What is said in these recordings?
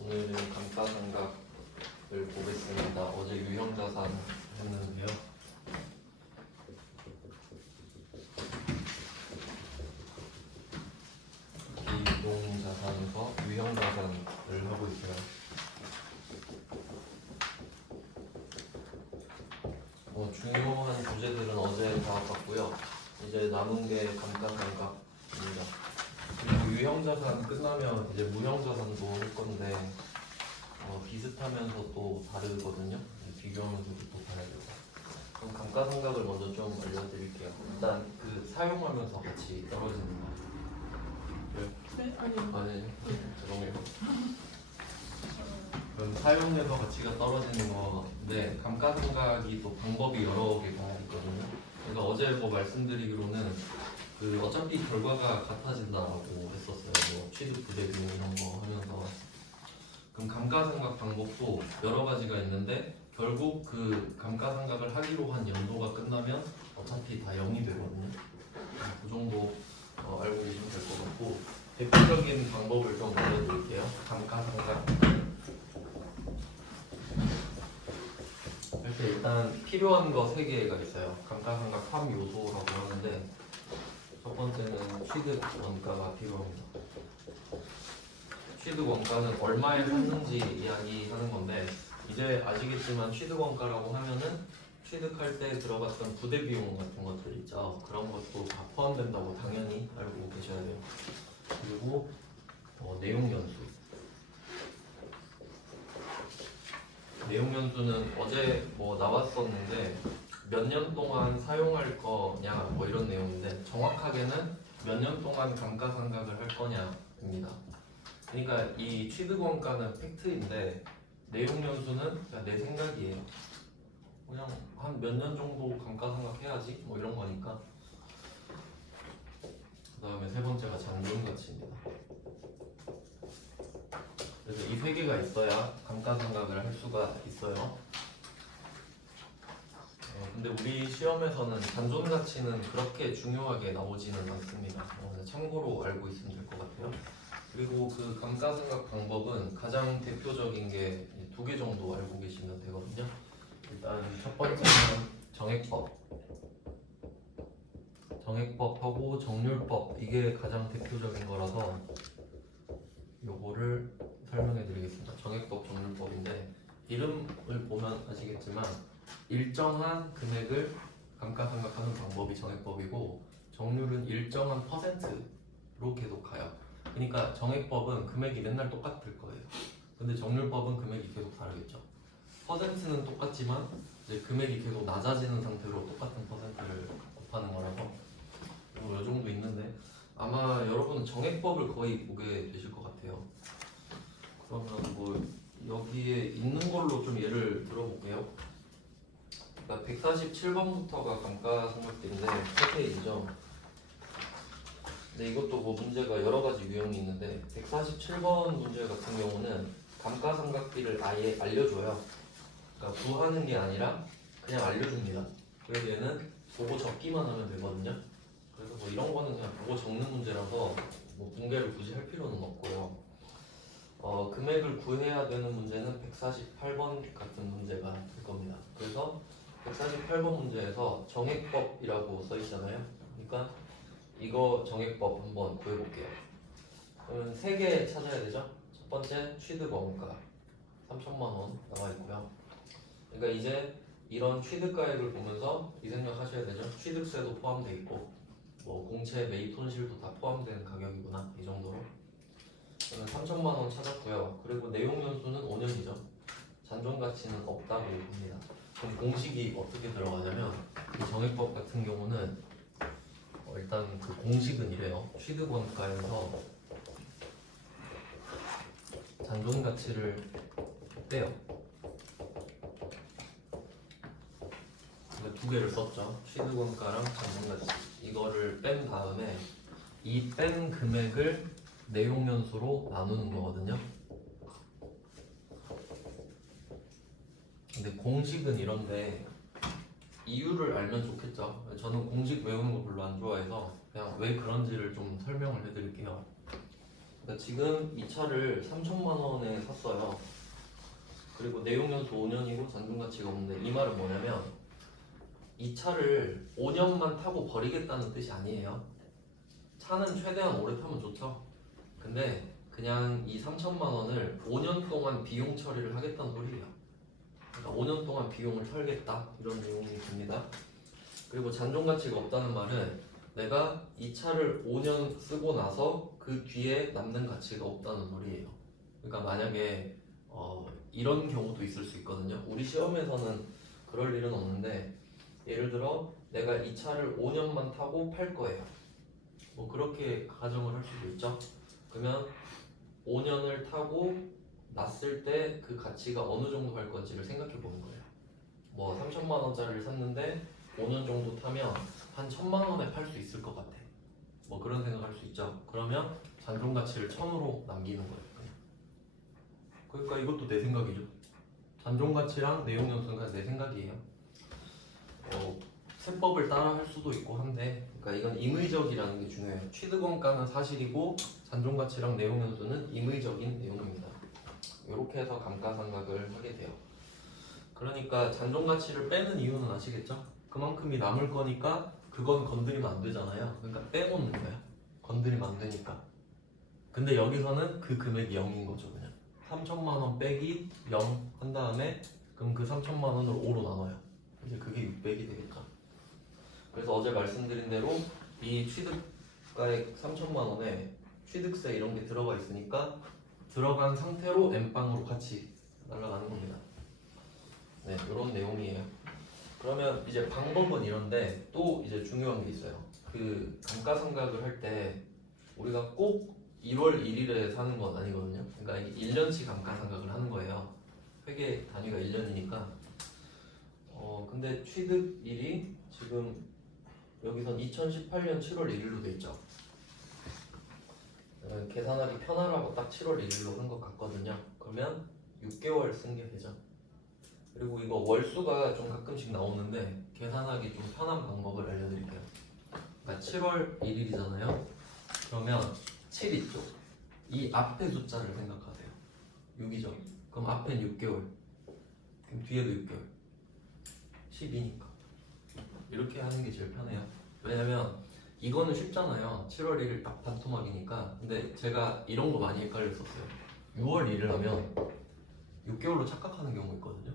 오늘은 감가상각을 보겠습니다. 어제 유형자산 했는데요. 비유동자산에서 유형자산을 하고 있어요. 중요한 부재들은 어제 다 봤고요. 이제 남은 게 감가상각입니다. 그리고 유형자산 끝나면 이제 무형자산도 할 건데 비슷하면서 또 다르거든요. 비교하면서도 또 봐야 되고. 그럼 감가상각을 먼저 좀 알려드릴게요. 일단 그 사용하면서 같이 떨어지는 거. 네? 아니요. 아니, 죄송해요. 그럼 사용해서 가치가 떨어지는 건데 감가상각이 또 방법이 여러 개가 있거든요. 그래서 어제 말씀드리기로는 그 어차피 결과가 같아진다라고 했었어요. 취득 부재금 이런 거 하면서. 그럼 감가상각 방법도 여러 가지가 있는데 결국 그 감가상각을 하기로 한 연도가 끝나면 어차피 다 0이 되거든요. 그 정도 알고 계시면 될 것 같고, 대표적인 방법을 좀 알려드릴게요. 감가상각 할 때 일단 필요한 거 3개가 있어요. 감가상각 3요소라고 하는데 첫 번째는 취득 원가가 필요합니다. 취득 원가는 얼마에 샀는지 이야기하는 건데, 이제 아시겠지만 취득 원가라고 하면은 취득할 때 들어갔던 부대 비용 같은 것들 있죠. 그런 것도 다 포함된다고 당연히 알고 계셔야 돼요. 그리고 내용 연수. 내용 연수는 어제 나왔었는데 몇 년 동안 사용할 거냐 이런 내용인데, 정확하게는 몇 년 동안 감가상각을 할 거냐입니다. 그러니까 이 취득 원가는 팩트인데 내용 연수는 그냥 내 생각이에요. 그냥 한 몇 년 정도 감가상각 해야지 이런 거니까. 그 다음에 세 번째가 잔존가치입니다. 그래서 이 3개가 있어야 감가상각을 할 수가 있어요. 근데 우리 시험에서는 잔존가치는 그렇게 중요하게 나오지는 않습니다. 참고로 알고 있으면 될 것 같아요. 그리고 그 감가상각 방법은 가장 대표적인 게 2개 정도 알고 계시면 되거든요. 일단 첫 번째는 정액법하고 정률법, 이게 가장 대표적인 거라서 요거를 설명해 드리겠습니다. 정액법, 정률법인데 이름을 보면 아시겠지만 일정한 금액을 감가상각하는 방법이 정액법이고, 정률은 일정한 퍼센트로 계속 가요. 그러니까 정액법은 금액이 맨날 똑같을 거예요. 근데 정률법은 금액이 계속 다르겠죠. 퍼센트는 똑같지만 이제 금액이 계속 낮아지는 상태로 똑같은 퍼센트를 곱하는 거라서 이 정도 있는데, 아마 여러분은 정액법을 거의 보게 되실 것 같아요. 그러면 여기에 있는 걸로 좀 예를 들어볼게요. 그러니까 147번부터가 감가상각비인데 세태이죠. 근데 이것도 문제가 여러 가지 유형이 있는데 147번 문제 같은 경우는 감가상각비를 아예 알려줘요. 그러니까 구하는 게 아니라 그냥 알려줍니다. 그래서 얘는 보고 적기만 하면 되거든요. 그래서 이런 거는 그냥 보고 적는 문제라서 분개를 굳이 할 필요는 없고요. 금액을 구해야 되는 문제는 148번 같은 문제가 될 겁니다. 그래서 148번 문제에서 정액법이라고 써 있잖아요. 그러니까 이거 정액법 한번 구해볼게요. 그러면 3개 찾아야 되죠. 첫 번째 취득 원가 3천만 원 나와 있고요. 그러니까 이제 이런 취득가액을 보면서 이 생각하셔야 되죠. 취득세도 포함되어 있고 공채 매입 손실도 다 포함된 가격이구나, 이 정도로. 그러면 3천만 원 찾았고요. 그리고 내용 연수는 5년이죠. 잔존가치는 없다고 봅니다. 그럼 공식이 어떻게 들어가냐면 이 정액법 같은 경우는 일단 그 공식은 이래요. 취득 원가에서 잔존가치를 떼요. 2개를 썼죠. 취득 원가랑 잔존가치. 이거를 뺀 다음에 이 뺀 금액을 내용 연수로 나누는 거거든요. 근데 공식은 이런데 이유를 알면 좋겠죠. 저는 공식 외우는 거 별로 안 좋아해서 그냥 왜 그런지를 좀 설명을 해드릴게요. 그러니까 지금 이 차를 3천만 원에 샀어요. 그리고 내용연수 5년이고 잔존가치가 없는데 이 말은 뭐냐면 이 차를 5년만 타고 버리겠다는 뜻이 아니에요. 차는 최대한 오래 타면 좋죠. 근데 그냥 이 3천만 원을 5년 동안 비용 처리를 하겠다는 소리예요. 그러니까 5년 동안 비용을 털겠다 이런 내용이 됩니다. 그리고 잔존가치가 없다는 말은 내가 이 차를 5년 쓰고 나서 그 뒤에 남는 가치가 없다는 말이에요. 그러니까 만약에 이런 경우도 있을 수 있거든요. 우리 시험에서는 그럴 일은 없는데 예를 들어 내가 이 차를 5년만 타고 팔 거예요. 뭐 그렇게 가정을 할 수도 있죠. 그러면 5년을 타고 났을 때 그 가치가 어느 정도 갈 건지를 생각해 보는 거예요. 뭐 3천만 원짜리를 샀는데 5년 정도 타면 한 1,000만 원에 팔 수 있을 것 같아. 뭐 그런 생각할 수 있죠. 그러면 잔존 가치를 1,000으로 남기는 거예요. 그냥. 그러니까 이것도 내 생각이죠. 잔존 가치랑 내용 연수는 내 생각이에요. 세법을 따라 할 수도 있고 한데, 그러니까 이건 임의적이라는 게 중요해요. 취득 원가는 사실이고 잔존 가치랑 내용 연수는 임의적인 내용입니다. 이렇게 해서 감가상각을 하게 돼요. 그러니까 잔존 가치를 빼는 이유는 아시겠죠? 그만큼이 남을 거니까 그건 건드리면 안 되잖아요. 그러니까 빼놓는 거야. 건드리면 안 되니까. 근데 여기서는 그 금액이 0인 거죠. 그냥 3천만 원 빼기 0 한 다음에 그럼 그 3천만 원을 5로 나눠요. 이제 그게 600이 되겠죠. 그래서 어제 말씀드린 대로 이 취득가액 3천만 원에 취득세 이런 게 들어가 있으니까 들어간 상태로 N빵으로 같이 날아가는 겁니다. 네, 이런 내용이에요. 그러면 이제 방법은 이런데 또 이제 중요한 게 있어요. 그 감가상각을 할 때 우리가 꼭 1월 1일에 사는 건 아니거든요. 그러니까 이게 1년치 감가상각을 하는 거예요. 회계 단위가 1년이니까. 근데 취득일이 지금 여기선 2018년 7월 1일로 돼 있죠. 계산하기 편하라고 딱 7월 1일로 한 것 같거든요. 그러면 6개월 쓴 게 되죠. 그리고 이거 월수가 좀 가끔씩 나오는데 계산하기 좀 편한 방법을 알려드릴게요. 그러니까 7월 1일이잖아요. 그러면 7 있죠. 이 앞에 숫자를 생각하세요. 6이죠. 그럼 앞엔 6개월. 그럼 뒤에도 6개월. 12니까. 이렇게 하는 게 제일 편해요. 왜냐면 이거는 쉽잖아요. 7월 1일 딱 반토막이니까. 근데 제가 이런 거 많이 헷갈렸었어요. 6월 1일 하면 6개월로 착각하는 경우 있거든요.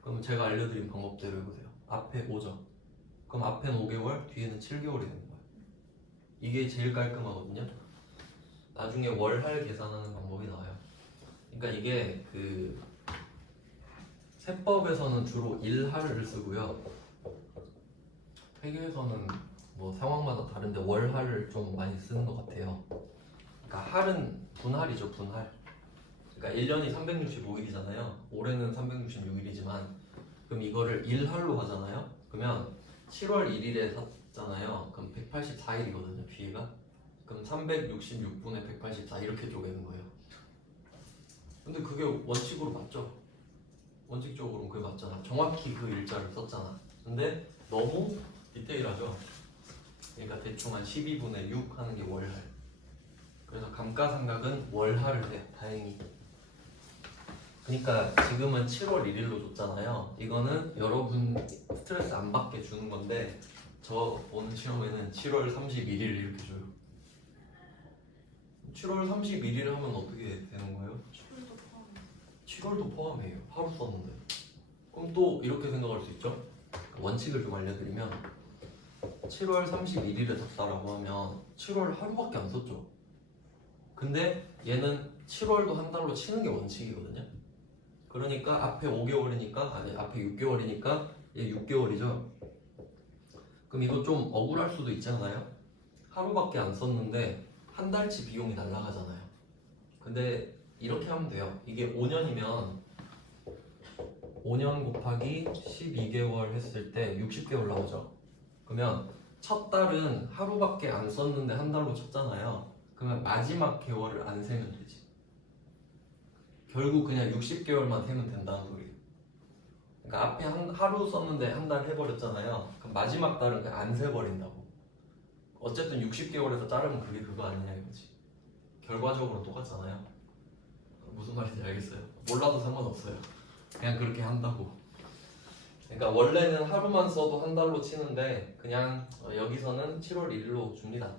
그럼 제가 알려드린 방법대로 해보세요. 앞에 5죠. 그럼 앞에는 5개월, 뒤에는 7개월이 되는 거예요. 이게 제일 깔끔하거든요. 나중에 월할 계산하는 방법이 나와요. 그러니까 이게 그 세법에서는 주로 일할을 쓰고요. 회계에서는 뭐 상황마다 다른데 월할을 좀 많이 쓰는 것 같아요. 그러니까 할은 분할이죠, 분할. 그러니까 1년이 365일이잖아요. 올해는 366일이지만 그럼 이거를 일할로 하잖아요. 그러면 7월 1일에 샀잖아요. 그럼 184일이거든요, 뒤에가. 그럼 366분의 184 이렇게 쪼개는 거예요. 근데 그게 원칙으로 맞죠? 원칙적으로는 그게 맞잖아. 정확히 그 일자를 썼잖아. 근데 너무 디테일하죠? 그러니까 대충 한 12분의 6 하는 게 월할. 그래서 감가상각은 월할을 해, 다행히. 그러니까 지금은 7월 1일로 줬잖아요. 이거는 여러분 스트레스 안 받게 주는 건데 저 오는 시험에는 7월 31일 이렇게 줘요. 7월 31일 하면 어떻게 되는 거예요? 7월도 포함해요. 하루 썼는데. 그럼 또 이렇게 생각할 수 있죠? 원칙을 좀 알려드리면 7월 31일에 샀다라고 하면 7월 하루밖에 안 썼죠. 근데 얘는 7월도 한 달로 치는 게 원칙이거든요. 그러니까 앞에 5개월이니까 아니 앞에 6개월이니까 얘 6개월이죠. 그럼 이거 좀 억울할 수도 있잖아요. 하루밖에 안 썼는데 한 달치 비용이 날라가잖아요. 근데 이렇게 하면 돼요. 이게 5년이면 5년 곱하기 12개월 했을 때 60개월 나오죠. 그러면 첫 달은 하루밖에 안 썼는데 한 달로 쳤잖아요. 그러면 마지막 개월을 안 세면 되지. 결국 그냥 60개월만 세면 된다는 소리예요. 그러니까 앞에 하루 썼는데 한 달 해버렸잖아요. 그럼 마지막 달은 그냥 안 세버린다고. 어쨌든 60개월에서 자르면 그게 그거 아니냐 이거지. 결과적으로는 똑같잖아요. 무슨 말인지 알겠어요? 몰라도 상관없어요. 그냥 그렇게 한다고. 그러니까 원래는 하루만 써도 한 달로 치는데 그냥 여기서는 7월 1일로 줍니다.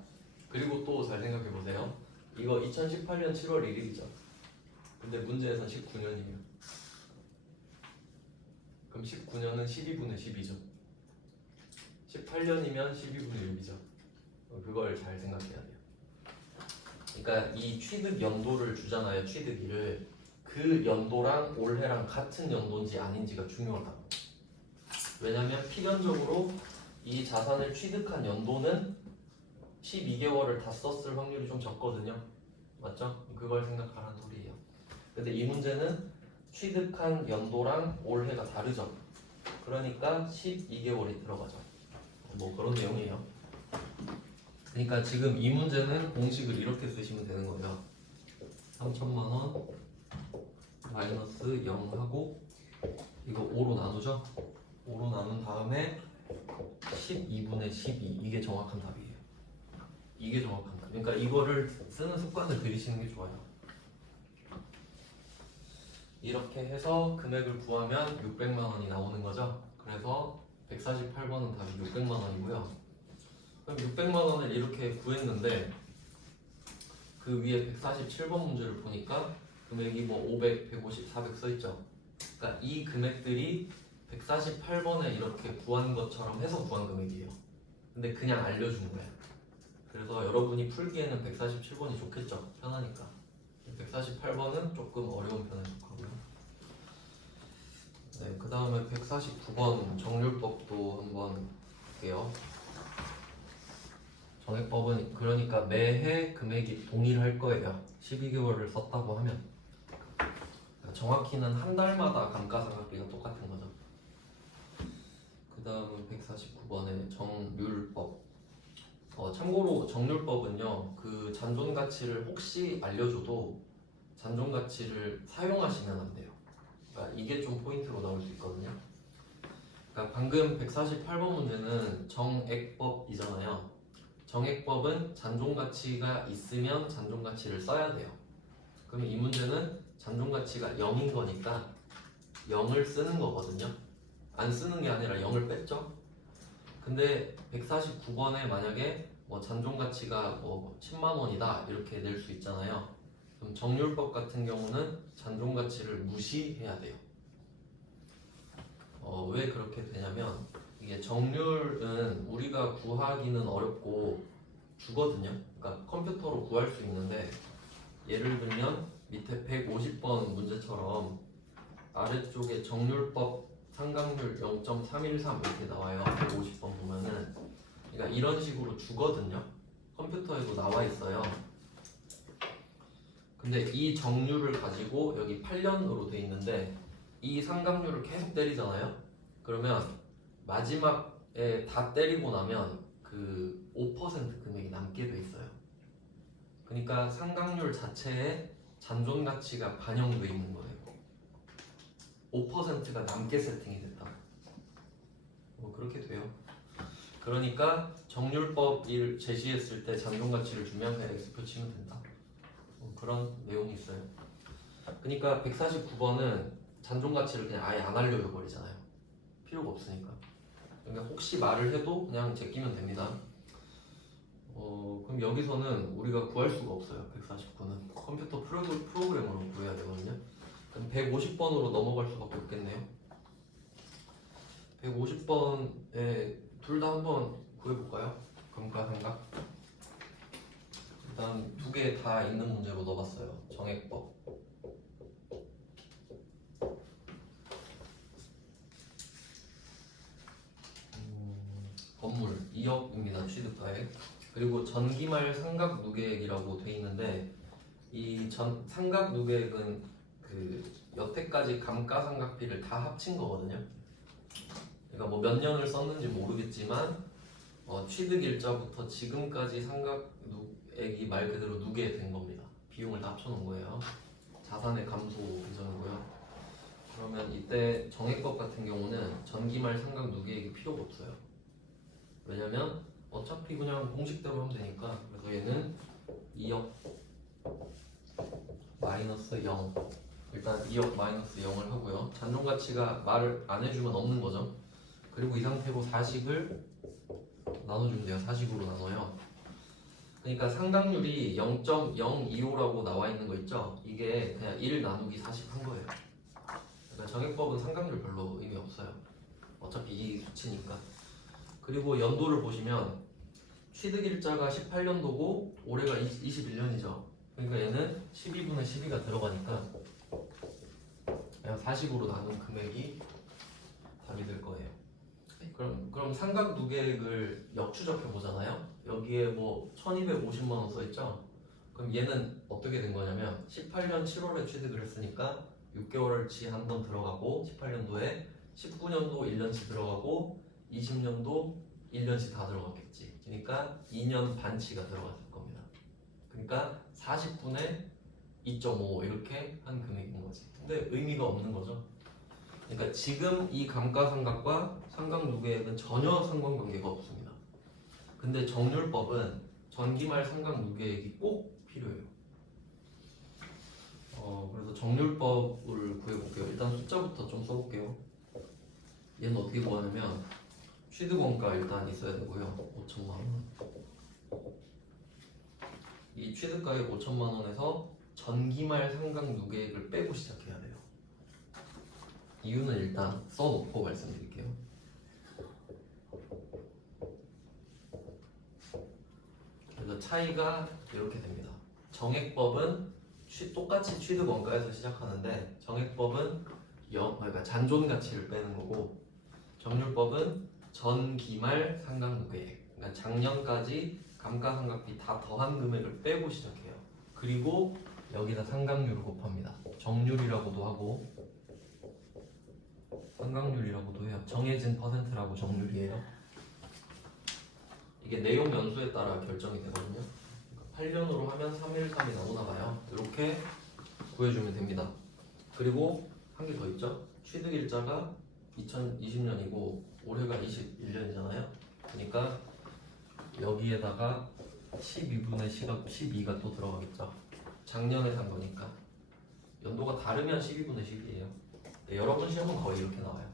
그리고 또 잘 생각해 보세요. 이거 2018년 7월 1일이죠. 근데 문제에선 19년이에요. 그럼 19년은 12분의 10이죠. 18년이면 12분의 6이죠. 그걸 잘 생각해야 돼요. 그러니까 이 취득 연도를 주잖아요. 취득일을. 그 연도랑 올해랑 같은 연도인지 아닌지가 중요하다고. 왜냐면 필연적으로 이 자산을 취득한 연도는 12개월을 다 썼을 확률이 좀 적거든요. 맞죠? 그걸 생각하라는 소리예요. 근데 이 문제는 취득한 연도랑 올해가 다르죠. 그러니까 12개월이 들어가죠. 뭐 그런 내용이에요. 그러니까 지금 이 문제는 공식을 이렇게 쓰시면 되는 거예요. 3천만 원 마이너스 0 하고 이거 5로 나누죠? 5로 나눈 다음에 12분의 12 이게 정확한 답이에요. 이게 정확한 답. 그러니까 이거를 쓰는 습관을 들이시는 게 좋아요. 이렇게 해서 금액을 구하면 600만 원이 나오는 거죠. 그래서 148번은 답이 600만 원이고요. 그럼 600만 원을 이렇게 구했는데 그 위에 147번 문제를 보니까 금액이 뭐 500, 150, 400 써있죠. 그러니까 이 금액들이 148번에 이렇게 구한 것처럼 해서 구한 금액이에요. 근데 그냥 알려준 거예요. 그래서 여러분이 풀기에는 147번이 좋겠죠. 편하니까. 148번은 조금 어려운 편에 속하고요. 네, 그 다음에 149번 정률법도 한번 볼게요. 정액법은 그러니까 매해 금액이 동일할 거예요. 12개월을 썼다고 하면. 그러니까 정확히는 한 달마다 감가상각비가 똑같은 거죠. 그 다음은 149번의 정률법. 참고로 정률법은요, 그 잔존가치를 혹시 알려줘도 잔존가치를 사용하시면 안 돼요. 그러니까 이게 좀 포인트로 나올 수 있거든요. 그러니까 방금 148번 문제는 정액법이잖아요. 정액법은 잔존가치가 있으면 잔존가치를 써야 돼요. 그러면 이 문제는 잔존가치가 0인 거니까 0을 쓰는 거거든요. 안 쓰는 게 아니라 0을 뺐죠. 근데 149번에 만약에 뭐 잔존가치가 뭐 10만 원이다 이렇게 낼 수 있잖아요. 그럼 정률법 같은 경우는 잔존가치를 무시해야 돼요. 왜 그렇게 되냐면 이게 정률은 우리가 구하기는 어렵고 주거든요. 그러니까 컴퓨터로 구할 수 있는데 예를 들면 밑에 150번 문제처럼 아래쪽에 정률법 상각률 0.313 이렇게 나와요. 150번 보면은 그러니까 이런 식으로 주거든요. 컴퓨터에도 나와 있어요. 근데 이 정률을 가지고 여기 8년으로 돼 있는데 이 삼각률을 계속 때리잖아요. 그러면 마지막에 다 때리고 나면 그 5% 금액이 남게 돼 있어요. 그러니까 삼각률 자체에 잔존 가치가 반영돼 있는 거예요. 5%가 남게 세팅이 됐다. 뭐 그렇게 돼요. 그러니까 정률법을 제시했을 때 잔존 가치를 주면 그냥 X표 치면 된다. 뭐 그런 내용이 있어요. 그러니까 149번은 잔존 가치를 그냥 아예 안 알려줘 버리잖아요. 필요가 없으니까. 그러니까 혹시 말을 해도 그냥 제끼면 됩니다. 그럼 여기서는 우리가 구할 수가 없어요. 149는 컴퓨터 프로그램으로 구해야 되거든요. 그럼 150번으로 넘어갈 수밖에 없겠네요. 150번에 둘 다 한번 구해볼까요? 감가상각. 일단 두 개 다 있는 문제로 넣어봤어요. 정액법. 건물 2억입니다. 취득가액. 그리고 전기말 상각누계액이라고 돼 있는데 이 상각누계액은 그 여태까지 감가상각비를 다 합친 거거든요. 그러니까 뭐 몇 년을 썼는지 모르겠지만 취득일자부터 지금까지 상각액이 말 그대로 누계된 겁니다. 비용을 다 합쳐놓은 거예요. 자산의 감소 규정이고요. 그러면 이때 정액법 같은 경우는 전기말 상각누계액이 필요가 없어요. 왜냐면 어차피 그냥 공식대로 하면 되니까. 그래서 얘는 2억 마이너스 0. 일단 2억 마이너스 0을 하고요. 잔존 가치가 말을 안 해주면 없는 거죠. 그리고 이 상태로 40을 나눠주면 돼요. 40으로 나눠요. 그러니까 상각률이 0.025라고 나와 있는 거 있죠? 이게 그냥 1 나누기 40 한 거예요. 그러니까 정액법은 상각률 별로 의미 없어요. 어차피 이 수치니까. 그리고 연도를 보시면 취득일자가 18년도고 올해가 21년이죠. 그러니까 얘는 12분의 12가 들어가니까 그냥 40으로 나눈 금액이 답이 될 거예요. 그럼 삼각 누계액을 역추적해 보잖아요. 여기에 뭐 1250만 원 써 있죠. 그럼 얘는 어떻게 된 거냐면 18년 7월에 취득을 했으니까 6개월치 한 번 들어가고 18년도에 19년도 1년치 들어가고 20년도 1년치 다 들어갔겠지. 그러니까 2년 반치가 들어갔을 겁니다. 그러니까 40분의 2.5 이렇게 한 금액인 거지. 근데 의미가 없는 거죠. 그러니까 지금 이 감가상각과 상각누계액은 전혀 상관관계가 없습니다. 근데 정률법은 전기말 상각누계액이 꼭 필요해요. 그래서 정률법을 구해볼게요. 일단 숫자부터 좀 써볼게요. 얘는 어떻게 구하냐면 취득원가 일단 있어야 되고요. 5천만 원. 이 취득가액 5천만 원에서 전기말 상각누계액을 빼고 시작해야 돼요. 이유는 일단 써놓고 말씀드릴게요. 그래서 차이가 이렇게 됩니다. 정액법은 똑같이 취득 원가에서 시작하는데 정액법은 그러니까 잔존 가치를 빼는 거고 정률법은 전기말 상각누계액, 그러니까 작년까지 감가상각비 다 더한 금액을 빼고 시작해요. 그리고 여기다 상각률을 곱합니다. 정률이라고도 하고 상각률이라고도 해요. 정해진 퍼센트라고 정률이에요. 이게 내용 연수에 따라 결정이 되거든요. 8년으로 하면 313이 나오나 봐요. 이렇게 구해주면 됩니다. 그리고 한 개 더 있죠. 취득일자가 2020년이고 올해가 21년이잖아요. 그러니까 여기에다가 12분의 12가 또 들어가겠죠. 작년에 산 거니까. 연도가 다르면 12분의 10이에요. 여러분 시험은 거의 이렇게 나와요.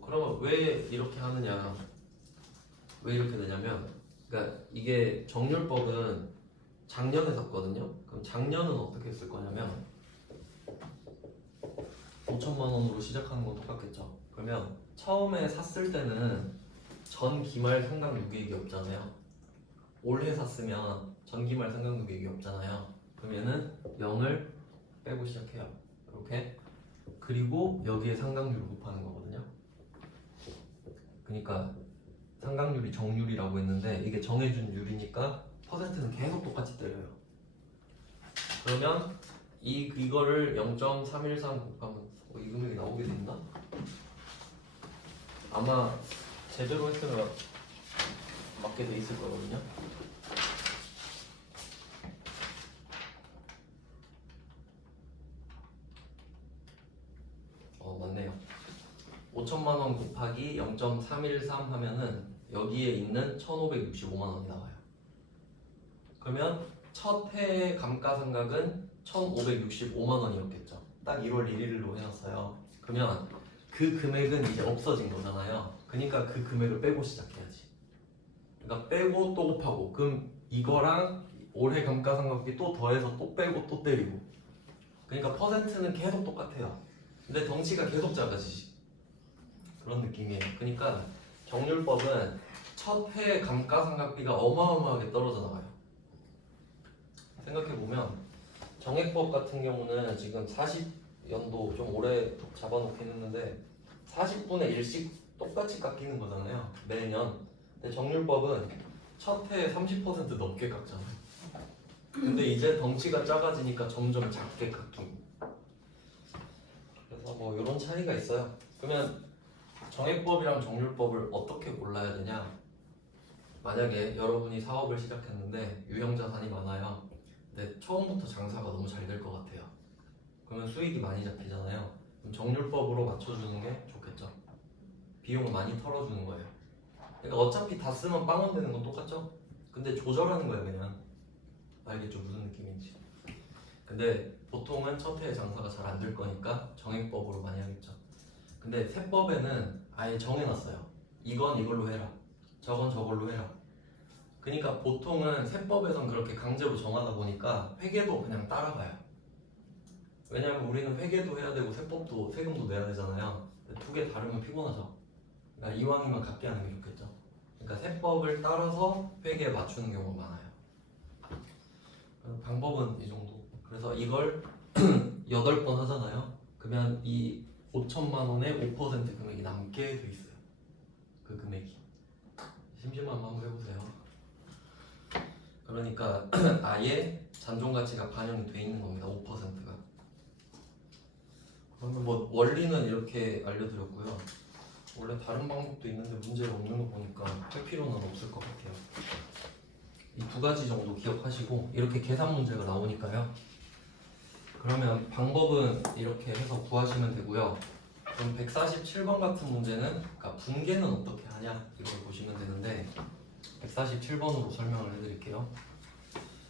그러면 왜 이렇게 하느냐? 왜 이렇게 되냐면, 그러니까 이게 정률법은 작년에 샀거든요. 그럼 작년은 어떻게 쓸 거냐면 5천만 원으로 시작하는 건 똑같겠죠. 그러면 처음에 샀을 때는 전 기말 상각누계액이 없잖아요. 올해 샀으면 전 기말 상각누계액이 없잖아요. 그러면은 0을 빼고 시작해요. 이렇게. 그리고 여기에 상각률을 곱하는 거거든요. 그러니까 상각률이 정률이라고 했는데 이게 정해준 율이니까 퍼센트는 계속 똑같이 때려요. 그러면 이거를 0.313 곱하면 이 금액이 나오게 됐나? 아마 제대로 했으면 맞게 돼 있을 거거든요. 맞네요. 5천만 원 곱하기 0.313 하면은 여기에 있는 1,565만 원이 나와요. 그러면 첫 해의 감가상각은 1,565만 원이었겠죠. 딱 1월 1일로 해놨어요. 그러면 그 금액은 이제 없어진 거잖아요. 그러니까 그 금액을 빼고 시작해야지. 그러니까 빼고 또 곱하고 그럼 이거랑 올해 감가상각비 또 더해서 또 빼고 또 때리고 그러니까 퍼센트는 계속 똑같아요. 근데 덩치가 계속 작아지지. 그런 느낌이에요. 그러니까 정률법은 첫 해 감가상각비가 어마어마하게 떨어져 나가요. 생각해보면 정액법 같은 경우는 지금 40연도 좀 오래 잡아놓긴 했는데 40분의 1씩 똑같이 깎이는 거잖아요. 매년. 근데 정률법은 첫 해에 30% 넘게 깎잖아요. 근데 이제 덩치가 작아지니까 점점 작게 깎임. 그래서 뭐 이런 차이가 있어요. 그러면 정액법이랑 정률법을 어떻게 골라야 되냐? 만약에 여러분이 사업을 시작했는데 유형자산이 많아요. 근데 처음부터 장사가 너무 잘 될 것 같아요. 그러면 수익이 많이 잡히잖아요. 그럼 정률법으로 맞춰주는 게 좋겠죠. 비용을 많이 털어주는 거예요. 그러니까 어차피 다 쓰면 빵원 되는 건 똑같죠? 근데 조절하는 거예요 그냥. 알겠죠? 무슨 느낌인지. 근데 보통은 첫 해에 장사가 잘 안 될 거니까 정액법으로 많이 하겠죠. 근데 세법에는 아예 정해놨어요. 이건 이걸로 해라, 저건 저걸로 해라. 그러니까 보통은 세법에선 그렇게 강제로 정하다 보니까 회계도 그냥 따라가요. 왜냐면 우리는 회계도 해야 되고 세법도 세금도 내야 되잖아요. 두 개 다르면 피곤하죠. 그러니까 이왕이면 같게 하는 게 좋겠죠. 그러니까 세법을 따라서 회계에 맞추는 경우가 많아요. 방법은 이 정도. 그래서 이걸 8번 하잖아요. 그러면 이 5천만 원에 5% 금액이 남게 돼 있어요. 그 금액이. 심심하면 한번 해보세요. 그러니까 아예 잔존 가치가 반영이 돼 있는 겁니다. 5%가. 그러면 뭐 원리는 이렇게 알려드렸고요. 원래 다른 방법도 있는데 문제가 없는 거 보니까 할 필요는 없을 것 같아요. 이 두 가지 정도 기억하시고 이렇게 계산 문제가 나오니까요. 그러면 방법은 이렇게 해서 구하시면 되고요. 그럼 147번 같은 문제는 그러니까 분계는 어떻게 하냐 이걸 보시면 되는데 147번으로 설명을 해드릴게요.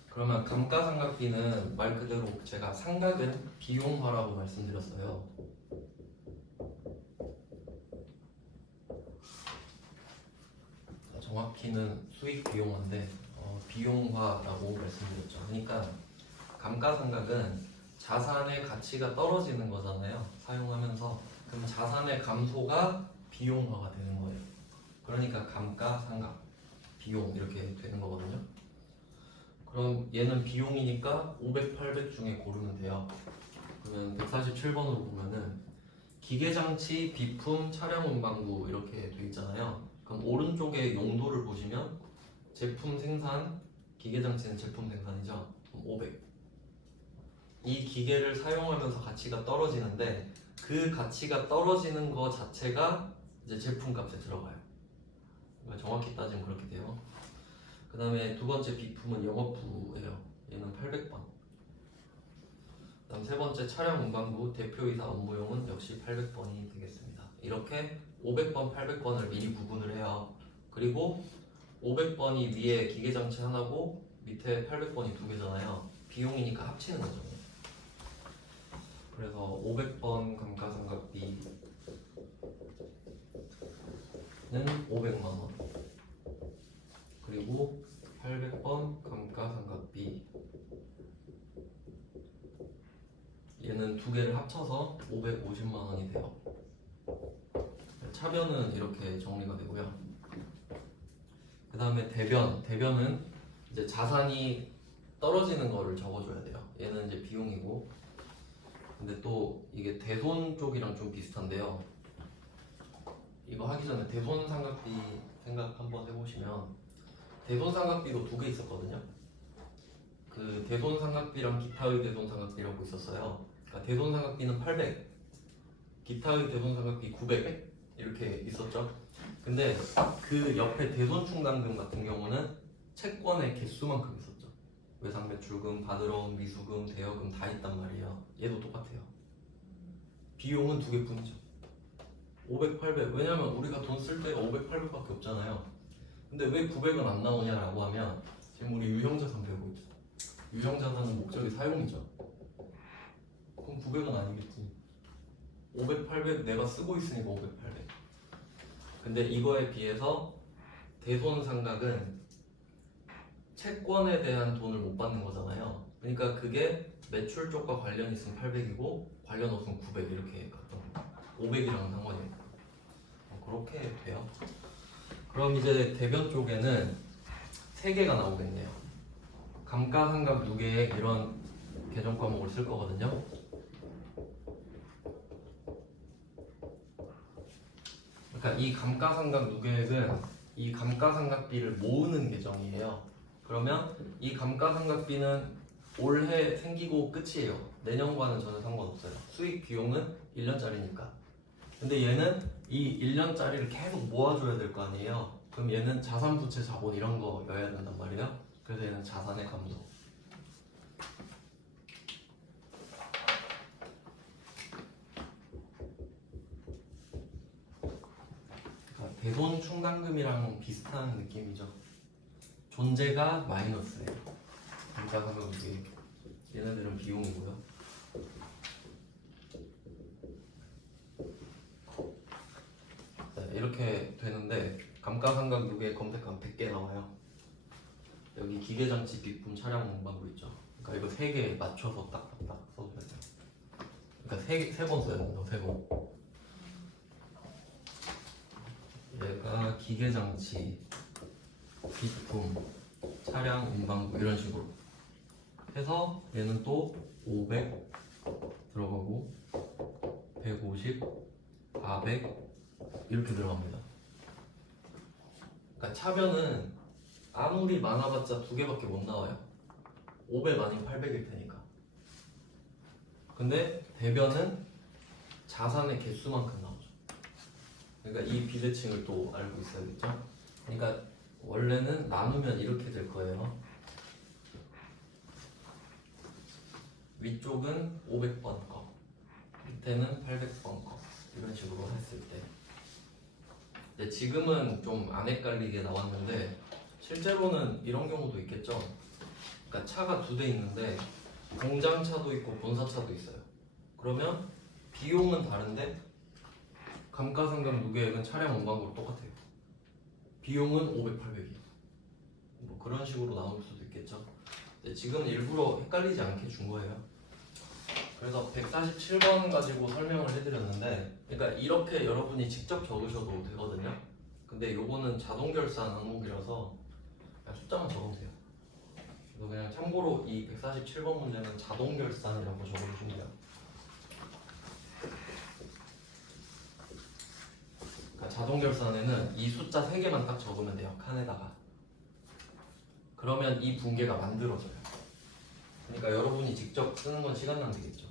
그러면 감가상각비는 말 그대로 제가 상각은 비용화라고 말씀드렸어요. 정확히는 수익 비용화인데 비용화라고 말씀드렸죠. 그러니까 감가상각은 자산의 가치가 떨어지는 거잖아요. 사용하면서. 그럼 자산의 감소가 비용화가 되는 거예요. 그러니까 감가상각, 비용 이렇게 되는 거거든요. 그럼 얘는 비용이니까 500, 800 중에 고르면 돼요. 그러면 147번으로 보면은 기계장치, 비품, 차량 운반구 이렇게 돼 있잖아요. 그럼 오른쪽에 용도를 보시면 제품 생산, 기계장치는 제품 생산이죠. 그럼 500. 이 기계를 사용하면서 가치가 떨어지는데 그 가치가 떨어지는 거 자체가 이제 제품값에 들어가요. 그러니까 정확히 따지면 그렇게 돼요. 그 다음에 두 번째 비품은 영업부예요. 얘는 800번. 그 다음 세 번째 차량 운반부 대표이사 업무용은 역시 800번이 되겠습니다. 이렇게 500번, 800번을 미리 구분을 해요. 그리고 500번이 위에 기계장치 하나고 밑에 800번이 두 개잖아요. 비용이니까 합치는 거죠. 그래서 500번 감가상각비는 500만원, 그리고 800번 감가상각비 얘는 두 개를 합쳐서 550만원이 돼요. 차변은 이렇게 정리가 되고요. 그 다음에 대변은 이제 자산이 떨어지는 거를 적어줘야 돼요. 얘는 이제 비용이고. 근데 또 이게 대손 쪽이랑 좀 비슷한데요. 이거 하기 전에 대손상각비 생각 한번 해보시면 대손상각비도 두 개 있었거든요. 그 대손상각비랑 기타의 대손상각비라고 있었어요. 그러니까 대손상각비는 800, 기타의 대손상각비 900 이렇게 있었죠. 근데 그 옆에 대손충당금 같은 경우는 채권의 개수만큼 있었죠. 외상매출금, 받으러 온 미수금, 대여금 다 있단 말이에요. 얘도 똑같아요. 비용은 두 개뿐이죠. 500, 800. 왜냐면 우리가 돈 쓸 때가 500, 800밖에 없잖아요. 근데 왜 900은 안 나오냐라고 하면 지금 우리 유형자산 배우고 있죠. 유형자산은 목적이 사용이죠. 그럼 900은 아니겠지. 500, 800 내가 쓰고 있으니까 500, 800. 근데 이거에 비해서 대손상각은 채권에 대한 돈을 못 받는 거잖아요. 그러니까 그게 매출 쪽과 관련이 있으면 800이고 관련 없으면 900 이렇게 갔던 500이랑 상관이 없고 그렇게 돼요. 그럼 이제 대변 쪽에는 3개가 나오겠네요. 감가상각 누계에 이런 개정 과목을 쓸 거거든요. 그러니까 이 감가상각 누계액은 이 감가상각비를 모으는 계정이에요. 그러면 이 감가상각비는 올해 생기고 끝이에요. 내년과는 전혀 상관없어요. 수익 비용은 1년짜리니까. 근데 얘는 이 1년짜리를 계속 모아줘야 될 거 아니에요. 그럼 얘는 자산, 부채, 자본 이런 거여야 된단 말이에요. 그래서 얘는 자산의 감소. 그러니까 대손 충당금이랑 비슷한 느낌이죠. 존재가 마이너스예요. 감가상각비. 얘네들은 비용이고요. 네, 이렇게 되는데 감가상각 누계 검색하면 100개 나와요. 여기 기계장치 비품 차량 문방구 있죠. 그러니까 이거 3개 맞춰서 딱딱딱 써줘야 돼요. 그러니까 3번 써야 된다고 3번. 얘가 기계장치 비품 차량 문방구 이런 식으로 해서 얘는 또 500 들어가고 150 400 이렇게 들어갑니다. 그러니까 차변은 아무리 많아봤자 2개밖에 못 나와요. 500 아니면 800일 테니까. 근데 대변은 자산의 개수만큼 나오죠. 그러니까 이 비대칭을 또 알고 있어야겠죠. 그러니까 원래는 나누면 이렇게 될 거예요. 위쪽은 500번 거, 밑에는 800번 거 이런 식으로 했을 때. 근데 지금은 좀 안 헷갈리게 나왔는데 실제로는 이런 경우도 있겠죠. 그러니까 차가 2대 있는데 공장차도 있고 본사차도 있어요. 그러면 비용은 다른데 감가상각 누계액은 차량 운반으로 똑같아요. 비용은 500, 800이에요. 뭐 그런 식으로 나올 수도 있겠죠. 근데 지금 일부러 헷갈리지 않게 준 거예요. 그래서 147번 가지고 설명을 해드렸는데, 그러니까 이렇게 여러분이 직접 적으셔도 되거든요. 근데 요거는 자동 결산 항목이라서 그냥 숫자만 적으면 돼요. 그래서 그냥 참고로 이 147번 문제는 자동 결산이라고 적어주시면 돼요. 그러니까 자동 결산에는 이 숫자 3개만 딱 적으면 돼요. 칸에다가. 그러면 이 붕괴가 만들어져요. 그러니까 여러분이 직접 쓰는 건 시간 낭비겠죠.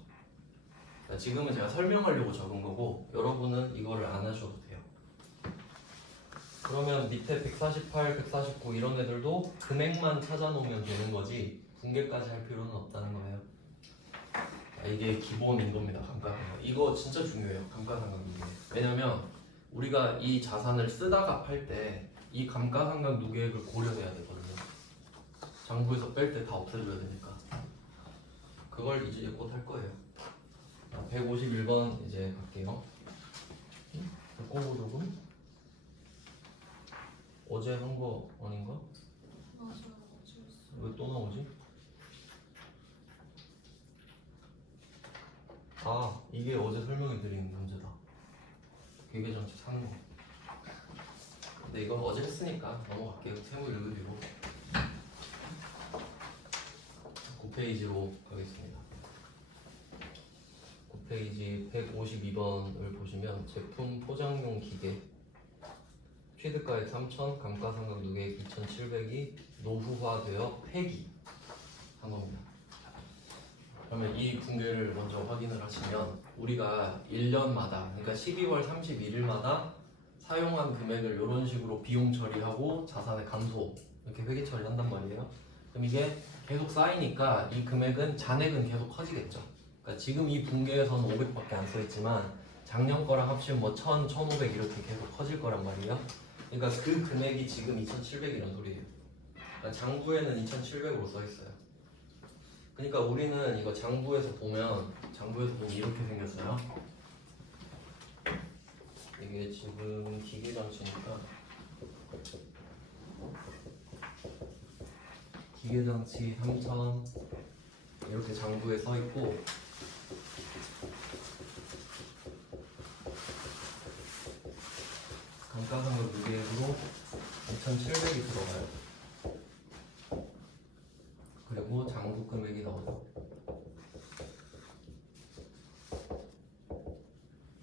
그러니까 지금은 제가 설명하려고 적은 거고 여러분은 이거를 안 하셔도 돼요. 그러면 밑에 148, 149 이런 애들도 금액만 찾아놓으면 되는 거지 붕괴까지 할 필요는 없다는 거예요. 이게 기본인 겁니다. 감가상각. 이거 진짜 중요해요. 감가상각 누계. 왜냐면 우리가 이 자산을 쓰다가 팔 때 이 감가상각 누계액을 고려해야 되거든요. 장부에서 뺄 때 다 없애줘야 되니까. 그걸 이제 곧 할 거예요. 151번 이제 갈게요. 국고보조금 어제 한 거 아닌가? 맞아요. 왜 또 나오지? 아, 이게 어제 설명해 드린 문제다. 기계장치 사는 거. 근데 이건 어제 했으니까 넘어갈게요. 세무 읽으기로. 9페이지로 가겠습니다. 9페이지 152번을 보시면 제품 포장용 기계 취득가액 3,000, 감가상각 누계액 2,700이 노후화되어 폐기한 겁니다. 그러면 이 붕괴를 먼저 확인을 하시면 우리가 1년마다 그러니까 12월 31일마다 사용한 금액을 이런 식으로 비용 처리하고 자산의 감소 이렇게 회계 처리한단 말이에요. 그럼 이게 계속 쌓이니까 이 금액은 잔액은 계속 커지겠죠. 그러니까 지금 이 붕괴에서는 500밖에 안 써있지만 작년 거랑 합치면 뭐 1000, 1500 이렇게 계속 커질 거란 말이에요. 그러니까 그 금액이 지금 2700이란 소리예요. 그러니까 장부에는 2700으로 써있어요. 그러니까 우리는 이거 장부에서 보면 이렇게 생겼어요. 이게 지금 기계장치니까 기계장치 3000 이렇게 장부에 써 있고 감가상각 누계액으로 2,700이 들어가요. 그리고 장부 금액이 나오죠.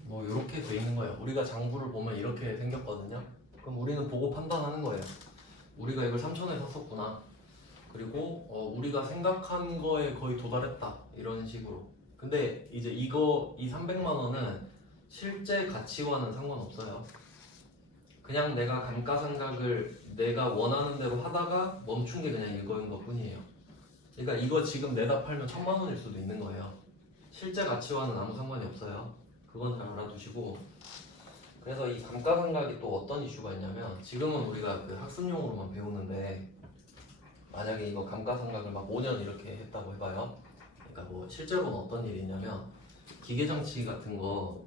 뭐 이렇게 돼 있는 거예요. 우리가 장부를 보면 이렇게 생겼거든요. 그럼 우리는 보고 판단하는 거예요. 우리가 이걸 3,000에 샀었구나. 그리고 우리가 생각한 거에 거의 도달했다. 이런 식으로. 근데 이제 이 300만 원은 실제 가치와는 상관없어요. 그냥 내가 감가상각을 내가 원하는 대로 하다가 멈춘 게 그냥 이거인 것 뿐이에요. 그러니까 이거 지금 내다 팔면 1000만 원일 수도 있는 거예요. 실제 가치와는 아무 상관이 없어요. 그건 잘 알아두시고. 그래서 이 감가상각이 또 어떤 이슈가 있냐면 지금은 우리가 그 학습용으로만 배우는데 만약에 이거 감가상각을 막 5년 이렇게 했다고 해봐요. 그러니까 뭐 실제로는 어떤 일이 있냐면 기계장치 같은 거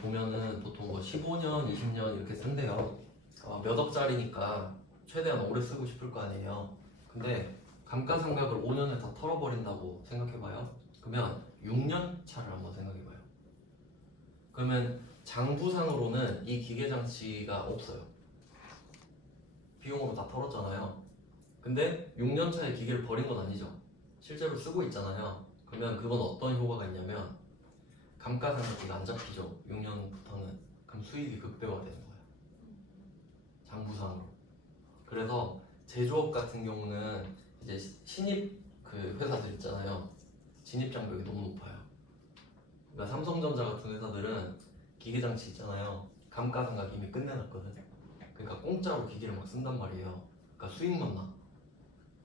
보면은 보통 뭐 15년, 20년 이렇게 쓴대요. 몇 억짜리니까 최대한 오래 쓰고 싶을 거 아니에요. 근데 감가상각을 5년에 다 털어버린다고 생각해봐요. 그러면 6년 차를 한번 생각해봐요. 그러면 장부상으로는 이 기계장치가 없어요. 비용으로 다 털었잖아요. 근데 6년 차에 기계를 버린 건 아니죠. 실제로 쓰고 있잖아요. 그러면 그건 어떤 효과가 있냐면 감가상각비가 안 잡히죠. 6년부터는. 그럼 수익이 극대화되는 거예요. 장부상으로. 그래서 제조업 같은 경우는 이제 신입 그 회사들 있잖아요. 진입 장벽이 너무 높아요. 그러니까 삼성전자 같은 회사들은 기계장치 있잖아요. 감가상각 이미 끝내놨거든. 그러니까 공짜로 기계를 막 쓴단 말이에요. 그러니까 수익만 나.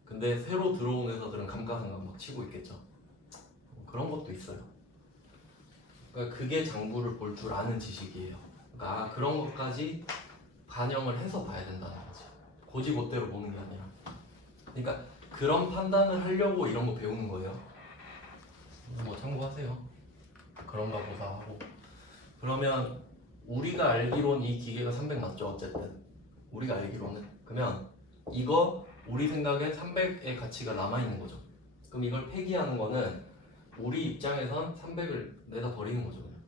근데 새로 들어온 회사들은 감가상각 막 치고 있겠죠. 그런 것도 있어요. 그러니까 그게 장부를 볼 줄 아는 지식이에요. 그러니까 그런 것까지 반영을 해서 봐야 된다는 거지. 고지고대로 보는 게 아니라. 그러니까 그런 판단을 하려고 이런 거 배우는 거예요. 뭐 참고하세요. 그런가 보다 하고. 그러면 우리가 알기로는 이 기계가 300 맞죠? 어쨌든 우리가 알기로는. 그러면 이거 우리 생각에 300의 가치가 남아있는 거죠. 그럼 이걸 폐기하는 거는 우리 입장에선 300을 내다 버리는 거죠. 그냥.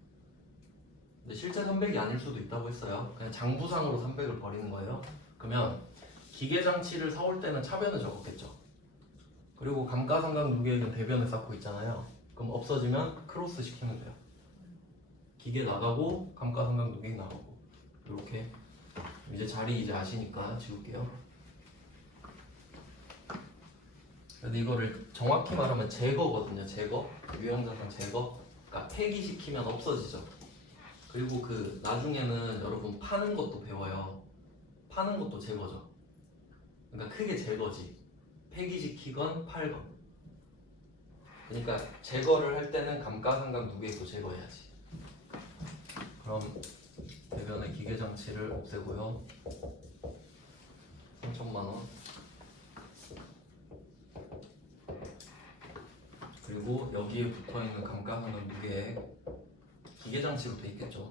근데 실제 300이 아닐 수도 있다고 했어요. 그냥 장부상으로 300을 버리는 거예요. 그러면 기계장치를 사올 때는 차변을 적었겠죠. 그리고 감가상각 누계액은 대변을 쌓고 있잖아요. 그럼 없어지면 크로스 시키면 돼요. 기계 나가고 감가상각 누계액 나가고 이렇게. 이제 자리 이제 아시니까 지울게요. 근데 이거를 정확히 말하면 제거거든요. 제거, 유형자산 제거. 그러니까 폐기시키면 없어지죠. 그리고 그 나중에는 여러분 파는 것도 배워요. 파는 것도 제거죠. 그러니까 크게 제거지. 폐기시키건 팔건. 그러니까 제거를 할 때는 감가상각 누계액도 제거해야지. 그럼 대변의 기계장치를 없애고요. 3천만 원. 그리고 여기에 붙어있는 감가상각 무게액 기계장치로 돼 있겠죠.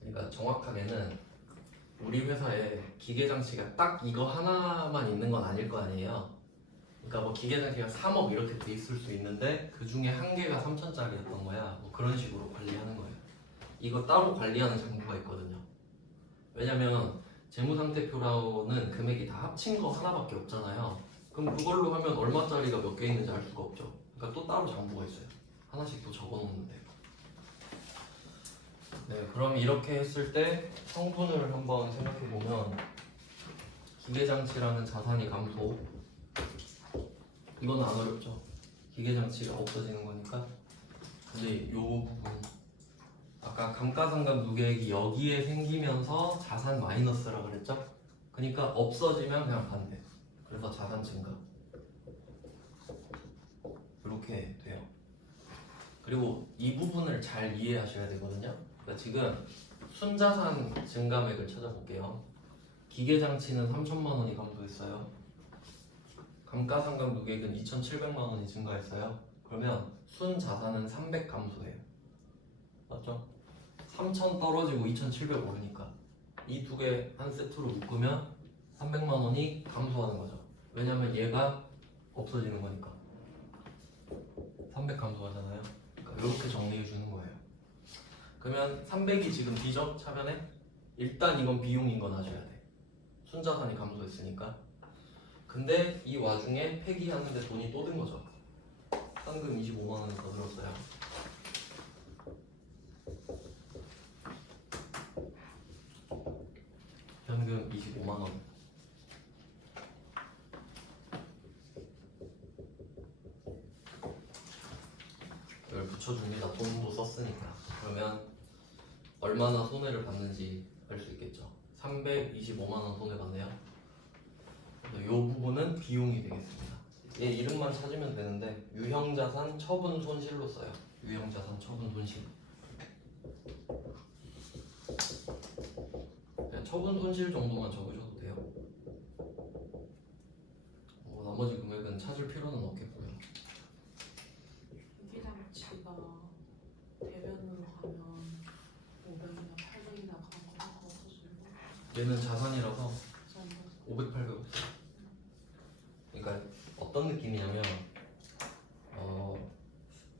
그러니까 정확하게는 우리 회사에 기계장치가 딱 이거 하나만 있는 건 아닐 거 아니에요. 그러니까 뭐 기계장치가 3억 이렇게 돼 있을 수 있는데 그 중에 한 개가 3천짜리였던 거야. 뭐 그런 식으로 관리하는 거예요. 이거 따로 관리하는 장부가 있거든요. 왜냐면 재무상태표라는 금액이 다 합친 거 하나밖에 없잖아요. 그럼 그걸로 하면 얼마짜리가 몇 개 있는지 알 수가 없죠. 그러니까 또 따로 장부가 있어요. 하나씩 또 적어 놓는데. 네, 그럼 이렇게 했을 때 성분을 한번 생각해 보면 기계장치라는 자산이 감소. 이건 안 어렵죠. 기계장치가 없어지는 거니까. 근데 요 부분 아까 감가상각 누계액이 여기에 생기면서 자산 마이너스라고 그랬죠? 그러니까 없어지면 그냥 반대. 그래서 자산 증가. 이렇게 돼요. 그리고 이 부분을 잘 이해하셔야 되거든요. 그러니까 지금 순자산 증가액을 찾아볼게요. 기계장치는 3천만 원이 감소했어요. 감가상각 누계액은 2,700만 원이 증가했어요. 그러면 순자산은 300 감소해요. 맞죠? 3,000 떨어지고 2,700 오르니까 이 두 개 한 세트로 묶으면 300만 원이 감소하는 거죠. 왜냐면 얘가 없어지는 거니까 300 감소하잖아요. 그러니까 이렇게 정리해 주는 거예요. 그러면 300이 지금 B죠? 차변에? 일단 이건 비용인 건 아셔야 돼. 순자산이 감소했으니까. 근데 이 와중에 폐기하는데 돈이 또 든 거죠. 현금 25만 원이 더 들었어요. 현금 25만 원. 이걸 붙여줍니다. 돈도 썼으니까. 그러면 얼마나 손해를 봤는지 알 수 있겠죠. 325만 원 손해 봤네요. 이 부분은 비용이 되겠습니다. 얘 이름만 찾으면 되는데 유형자산 처분 손실로 써요. 유형자산 처분 손실. 처분 손실 정도만 적으셔도 돼요. 나머지 금액은 찾을 필요는 없겠고요. 유기장치가 대변으로 가면 500이나 800이나 그런 거 없어지는 거. 얘는 자산이라서 500, 800 없어요. 그러니까 어떤 느낌이냐면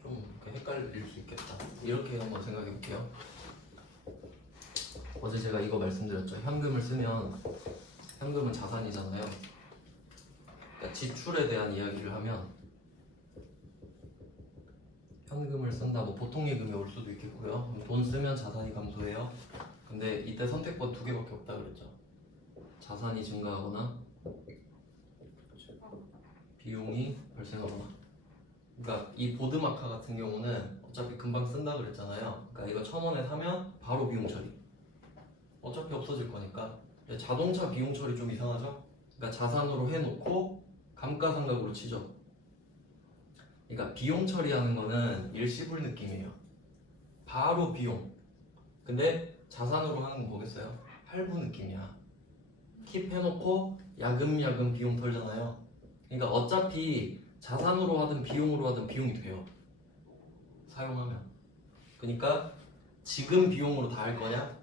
좀 이렇게 헷갈릴 수 있겠다. 이렇게 한번 생각해 볼게요. 어제 제가 이거 말씀드렸죠. 현금을 쓰면 현금은 자산이잖아요. 그러니까 지출에 대한 이야기를 하면 현금을 쓴다. 뭐 보통 예금이 올 수도 있겠고요. 돈 쓰면 자산이 감소해요. 근데 이때 선택권 두 개밖에 없다 그랬죠. 자산이 증가하거나 비용이 발생하거나. 그러니까 이 보드마카 같은 경우는 어차피 금방 쓴다 그랬잖아요. 그러니까 이거 1,000원에 사면 바로 비용 처리. 어차피 없어질 거니까. 자동차 비용 처리 좀 이상하죠? 그러니까 자산으로 해놓고 감가상각으로 치죠. 그러니까 비용 처리하는 거는 일시불 느낌이에요. 바로 비용. 근데 자산으로 하는 건 뭐겠어요? 할부 느낌이야. 킵 해놓고 야금야금 비용 털잖아요. 그러니까 어차피 자산으로 하든 비용으로 하든 비용이 돼요. 사용하면. 그러니까 지금 비용으로 다 할 거냐?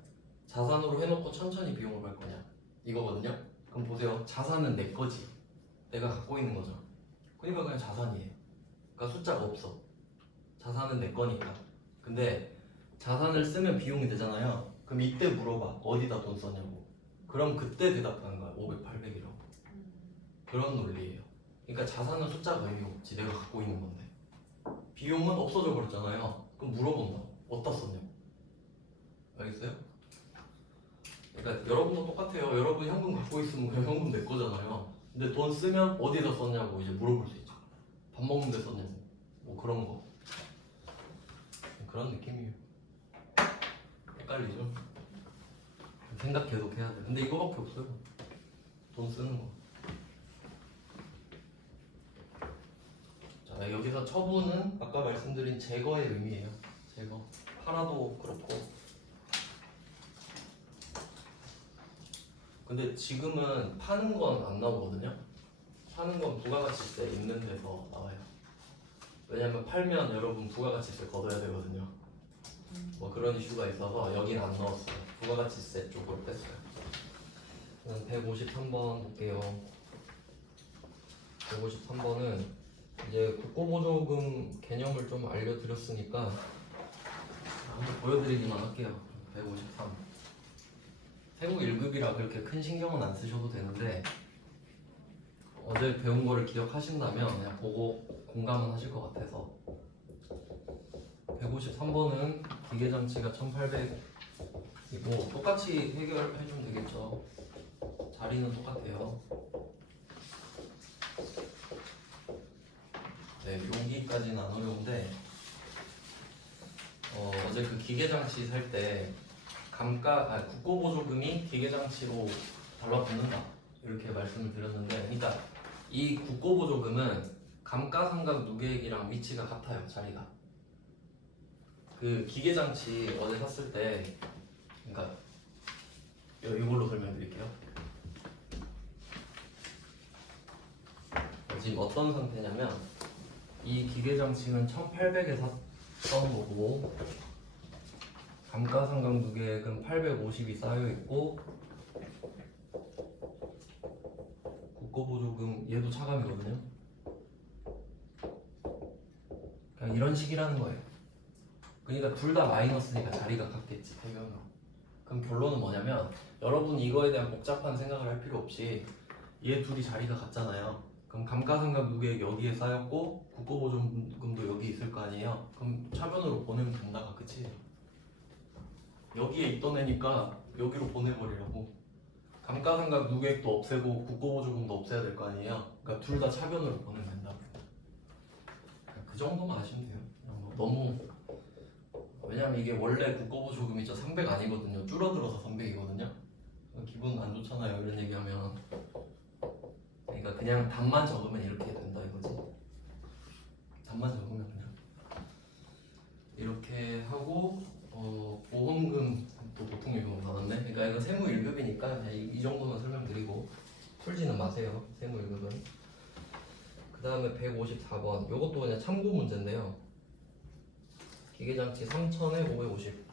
자산으로 해놓고 천천히 비용으로 할 거냐? 이거거든요. 그럼 보세요. 자산은 내 거지. 내가 갖고 있는 거죠. 그러니까 그냥 자산이에요. 그러니까 숫자가 없어. 자산은 내 거니까. 근데 자산을 쓰면 비용이 되잖아요. 그럼 이때 물어봐. 어디다 돈 썼냐고. 그럼 그때 대답하는 거야. 500, 800이라고. 그런 논리예요. 그러니까 자산은 숫자가 의미가 없지. 내가 갖고 있는 건데. 비용은 없어져 버렸잖아요. 그럼 물어본다. 어디다 썼냐고. 알겠어요? 그러니까 여러분도 똑같아요. 여러분 현금 갖고 있으면 그냥 현금 내 거잖아요. 근데 돈 쓰면 어디다 썼냐고 이제 물어볼 수 있죠. 밥 먹는 데 썼냐고. 뭐 그런 거. 그런 느낌이에요. 헷갈리죠? 생각 계속 해야 돼. 근데 이거밖에 없어요. 돈 쓰는 거. 자, 여기서 처분은 아까 말씀드린 제거의 의미예요. 제거. 팔아도 그렇고. 근데 지금은 파는 건 안 나오거든요. 파는 건 부가가치세 있는 데서 나와요. 왜냐면 팔면 여러분 부가가치세 걷어야 되거든요. 뭐 그런 이슈가 있어서 여긴 안 넣었어요. 부가가치세 쪽으로 뺐어요. 153번 볼게요. 153번은 이제 국고보조금 개념을 좀 알려드렸으니까 한번 보여드리기만 할게요. 153. 세무 1급이라 그렇게 큰 신경은 안 쓰셔도 되는데 어제 배운 거를 기억하신다면 그냥 보고 공감은 하실 것 같아서 153번은 기계장치가 1800이고 똑같이 해결해주면 되겠죠. 자리는 똑같아요. 네, 여기까지는 안 어려운데 어제 그 기계장치 살 때 국고보조금이 기계장치로 달라붙는다 이렇게 말씀을 드렸는데, 그러니까 이 국고보조금은 감가상각 누계액이랑 위치가 같아요. 자리가. 그 기계장치 어제 샀을 때, 그러니까 이걸로 설명드릴게요. 지금 어떤 상태냐면 이 기계장치는 1800에 샀던 거고 감가상각 누계액은 850이 쌓여있고 국고보조금 얘도 차감이거든요. 그냥 이런 식이라는 거예요. 그러니까 둘 다 마이너스니까 자리가 같겠지, 배경으로. 그럼 결론은 뭐냐면 여러분 이거에 대한 복잡한 생각을 할 필요 없이 얘 둘이 자리가 같잖아요. 그럼 감가상각 누계액 여기에 쌓였고 국고보조금도 여기 있을 거 아니에요. 그럼 차변으로 보내면 된다가 끝이에요. 여기에 있던 애니까 여기로 보내버리라고. 감가상각 누계액도 없애고 국고보조금도 없애야 될 거 아니에요. 그러니까 둘 다 차변으로 보내면 된다. 그 정도만 아시면 돼요. 뭐 너무, 왜냐면 이게 원래 국고보조금이 300 아니거든요. 줄어들어서 300이거든요. 기분 안 좋잖아요, 이런 얘기하면. 그러니까 그냥 답만 적으면 이렇게 된다 이거지. 답만 적으면 그냥 이렇게 하고 보험금 또 보통 요금 받았네. 그러니까 이거 세무 1급이니까 되니까 그냥 이 정도만 설명드리고 풀지는 마세요. 세무 1급은. 그 다음에 154번 요것도 그냥 참고 문제인데요. 기계장치 3000에 550.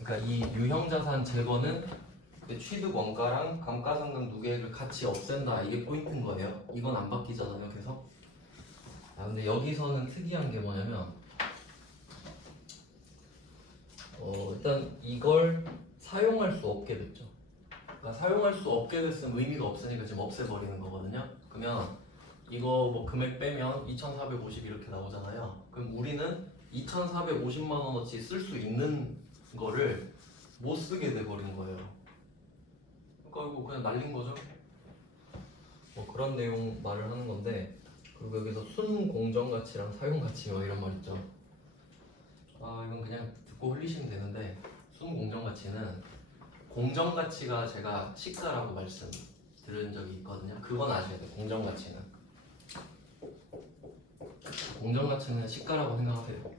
그러니까 이 유형자산 제거는 그 취득 원가랑 감가상각 누계액을 같이 없앤다, 이게 포인트인 거예요. 이건 안 바뀌잖아요 계속. 근데 여기서는 특이한 게 뭐냐면 일단 이걸 사용할 수 없게 됐죠. 그러니까 사용할 수 없게 됐으면 의미가 없으니까 지금 없애버리는 거거든요. 그러면 이거 뭐 금액 빼면 2,450 이렇게 나오잖아요. 그럼 우리는 2,450만 원어치 쓸 수 있는 거를 못 쓰게 돼버린 거예요. 그러니까 이거 그냥 날린 거죠. 뭐 그런 내용 말을 하는 건데, 그리고 여기서 순공정가치랑 사용가치 뭐 이런 말 있죠. 이건 그냥 듣고 흘리시면 되는데, 순공정가치는 공정가치가 제가 시가라고 말씀 들은 적이 있거든요. 그건 아셔야 돼요. 공정가치는 시가라고 생각하세요.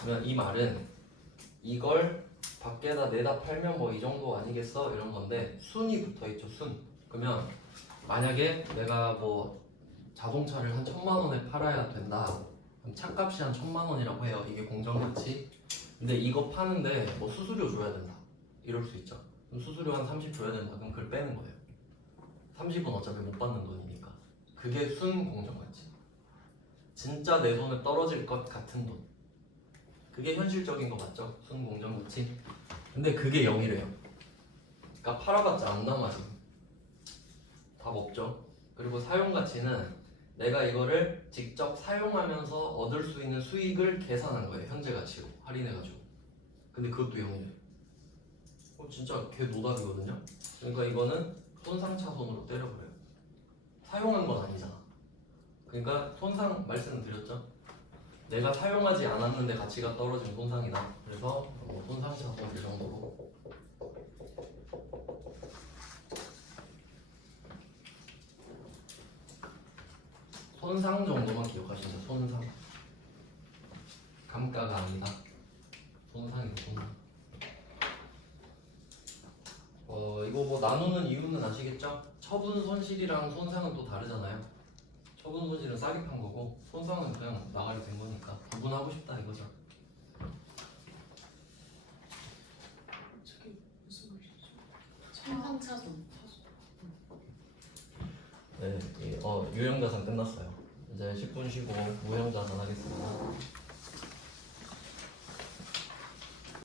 그러면 이 말은 이걸 밖에다 내다 팔면 뭐 이 정도 아니겠어? 이런 건데, 순이 붙어 있죠. 순. 그러면 만약에 내가 뭐 자동차를 한 1,000만 원에 팔아야 된다. 그럼 차값이 한 1,000만 원이라고 해요. 이게 공정가치. 근데 이거 파는데 뭐 수수료 줘야 된다. 이럴 수 있죠. 그럼 수수료 한 30 줘야 된다. 그럼 그걸 빼는 거예요. 30은 어차피 못 받는 돈이니까. 그게 순 공정가치. 진짜 내 손에 떨어질 것 같은 돈. 그게 현실적인 거 맞죠? 순 공정가치. 근데 그게 0이래요. 그러니까 팔아봤자 안 남아 지금. 답 없죠. 그리고 사용가치는 내가 이거를 직접 사용하면서 얻을 수 있는 수익을 계산한 거예요. 현재 가치로 할인해가지고. 근데 그것도 0이래요. 진짜 개 노답이거든요. 그러니까 이거는 손상차손으로 때려버려요. 사용한 건 아니잖아. 그러니까 손상 말씀을 드렸죠. 내가 사용하지 않았는데 가치가 떨어진 손상이다. 그래서 뭐 손상차손 이 정도로. 손상 정도만 기억하시면 돼요. 손상. 감가가 아니다. 손상이고 손상. 이거 뭐 나누는 이유는 아시겠죠? 처분 손실이랑 손상은 또 다르잖아요. 처분 손실은 싸게 판 거고 손상은 그냥 나가게 된 거니까 구분하고 싶다 이거죠. 저게 무슨 말이죠? 손상차손. 네, 유형자산 끝났어요. 이제 10분 쉬고 무형자산 하겠습니다.